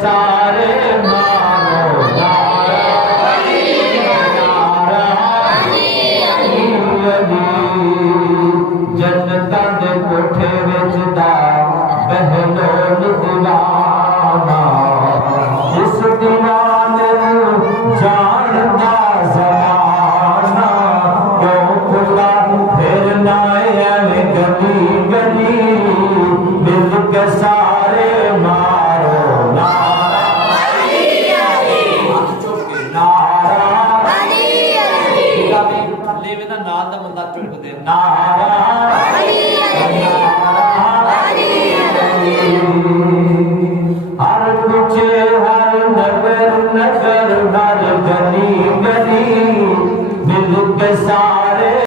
सारे मारो जन्नता दे कोठे विच दा बहलोल दीवाना इस दीवाने जानदा ज़माना क्यों खुदा फिरना एवें गली गली मिल के सारे मारो नाल दा बंदा चुकदे नारा हर कुछ हर नगर नगर